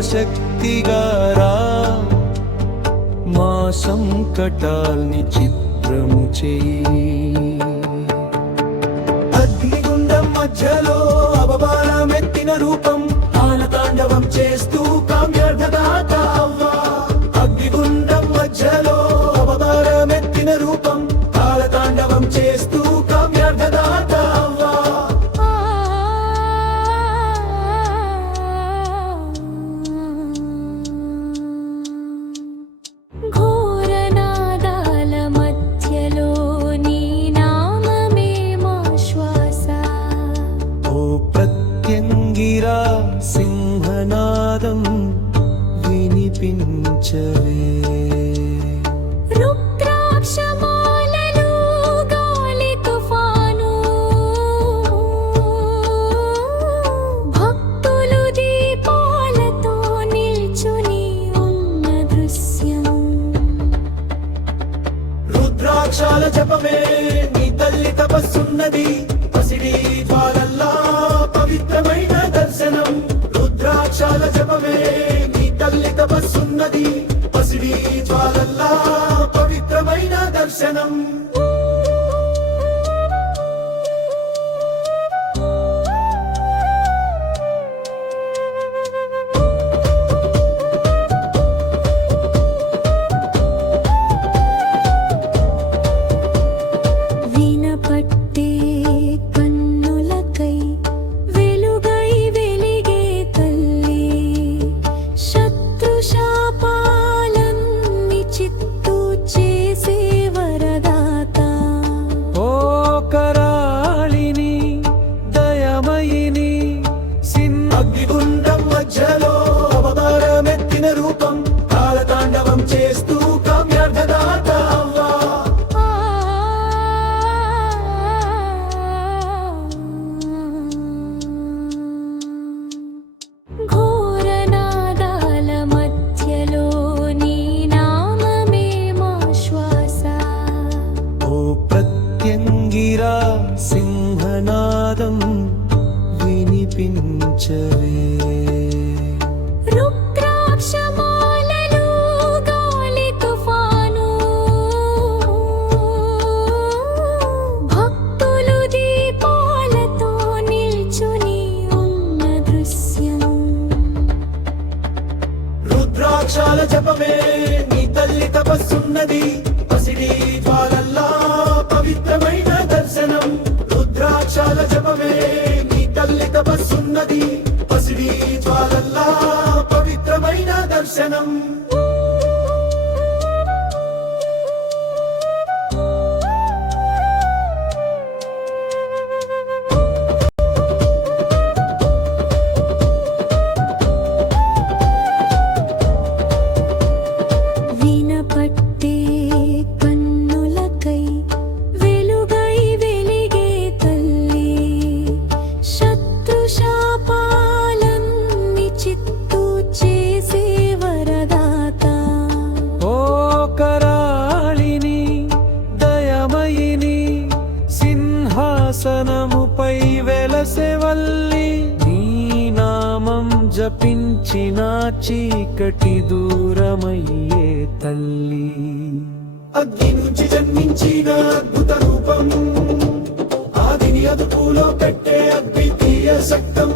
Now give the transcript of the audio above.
శక్తిగారా? మా సంకటాల్ని చిత్రము చేయి. అగ్నిగుండం మధ్యలో అవమానమెత్తిన రూపం ఆనతాండవం చేస్తూ రుద్రాక్షాల జపమే నీ తల్లి తపస్సున్నది. పసిడి ఉన్నది పసిడి జ్వాలల్లా పవిత్రమైన దర్శనం. దృశ్యం. రుద్రాక్షాల జపమే నీ తల్లి తపస్సున్నది. ఉన్నది పసిడి జ్వాలల్లా పవిత్రమైన దర్శనం. శాసనముపై వెలసెవల్లి నీ నామం జపించిన చీకటి దూరమయ్యే తల్లి. అగ్ని నుంచి జన్మించిన అద్భుత రూపం ఆదిని అదుపులో పెట్టే అద్వితీయ శక్తం.